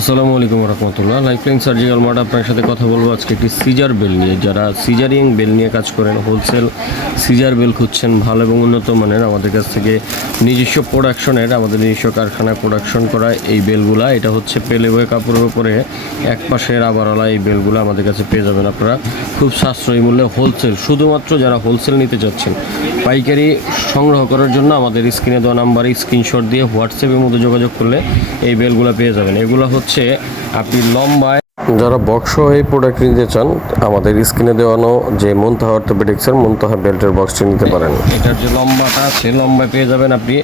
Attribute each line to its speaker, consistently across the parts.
Speaker 1: আসসালামু আলাইকুম রহমতুল্লাহ lifeline surgical mart আপনার সাথে কথা বলব আজকে একটি সিজার বেল নিয়ে। যারা সিজারিং বেল নিয়ে কাজ করেন হোলসেল সিজার বেল খুঁজছেন ভালো এবং উন্নত মানের, আমাদের কাছ থেকে নিজস্ব প্রোডাকশনের আমাদের নিজস্ব কারখানায় প্রোডাকশন করা এই বেলগুলা এটা হচ্ছে পেলে বয়ে কাপড়ের উপরে এক পাশে রাবারওয়ালা এই বেলগুলো আমাদের কাছে পেয়ে যাবেন আপনারা। খুব সাশ্রয়ী মূল্যে হোলসেল শুধুমাত্র যারা হোলসেল নিতে চাচ্ছেন, পাইকারি সংগ্রহ করার জন্য আমাদের স্ক্রিনে দেওয়া নাম্বারে স্ক্রিনশট দিয়ে হোয়াটসঅ্যাপের মধ্যে যোগাযোগ করলে এই বেলগুলো পেয়ে যাবেন। এগুলো হচ্ছে আপনি লম্বায় যারা বক্স এই প্রোডাক্ট নিতে চান আমাদের স্ক্রিনে দেওয়ানো যে মুনতাহা অর্থোপেডিক্সের মুনতাহা বেল্টের বক্সটি নিতে পারেন। এটার যে লম্বাটা আছে লম্বায় পেয়ে যাবেন আপনি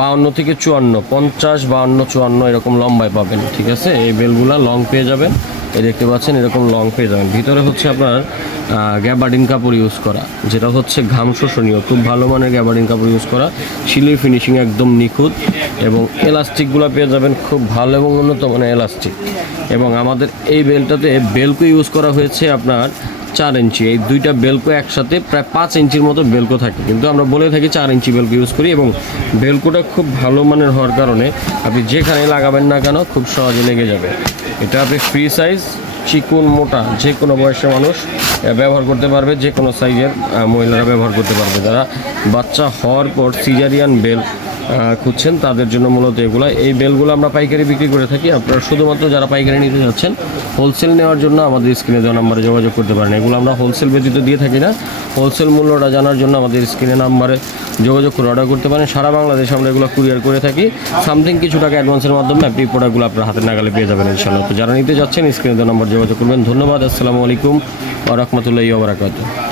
Speaker 1: বাউন্ন থেকে চুয়ান্ন পঞ্চাশ বাউন্ন চুয়ান্ন এরকম লম্বায় পাবেন ঠিক আছে? এই বেলগুলা লং পেয়ে যাবেন। এই দেখতে পাচ্ছেন, এরকম লং পেয়ে যাবেন ভিতরে হচ্ছে আপনার গ্যাবার্ডিন কাপড় ইউজ করা। যেটা হচ্ছে ঘাম শোষণীয়, খুব ভালো মানের গ্যাবার্ডিন কাপড় ইউজ করা। সিলি ফিনিশিং একদম নিখুঁত এবং এলাস্টিকগুলো পেয়ে যাবেন খুব ভালো এবং উন্নত মানের এলাস্টিক এবং আমাদের এই বেলটাতে বেলকে ইউজ করা হয়েছে আপনার চার ইঞ্চি। এই দুইটা বেলকো একসাথে প্রায় পাঁচ ইঞ্চির মতো বেলকো থাকে। কিন্তু আমরা বলে থাকি চার ইঞ্চি বেলকো ইউজ করি এবং বেলকোটা খুব ভালো মানের হওয়ার কারণে আপনি যেখানে লাগাবেন না কেন খুব সহজে লেগে যাবে। এটা আপনি ফ্রি সাইজ চিকুন মোটা যে কোনো বয়সের মানুষ ব্যবহার করতে পারবে। যে কোনো সাইজের মহিলারা ব্যবহার করতে পারবে। যারা বাচ্চা হওয়ার পর সিজারিয়ান বেল আহ, খুঁজছেন, তাদের জন্য মূলত এগুলো। এই বেলগুলো আমরা পাইকারি বিক্রি করে থাকি। আপনারা শুধুমাত্র যারা পাইকারি নিতে যাচ্ছেন হোলসেল নেওয়ার জন্য আমাদের স্ক্রিনে দেওয়া নাম্বারে যোগাযোগ করতে পারেন। এগুলো আমরা হোলসেল ব্যতীত দিয়ে থাকি না। হোলসেল মূল্যটা জানার জন্য আমাদের স্ক্রিনে নাম্বারে যোগাযোগ করে অর্ডার করতে পারেন। সারা বাংলাদেশে আমরা এগুলো কুরিয়ার করে থাকি। সামথিং কিছু টাকা অ্যাডভান্সের মাধ্যমে আপনি প্রোডাক্টগুলো আপনার হাতে নাগালে পেয়ে যাবেন ইনশাআল্লাহ। তো যারা নিতে যাচ্ছেন, স্ক্রিনে দেওয়া নাম্বার যোগাযোগ করবেন। ধন্যবাদ। আসসালামু আলাইকুম ওয়া রাহমাতুল্লাহি ওয়া বারাকাতুহু।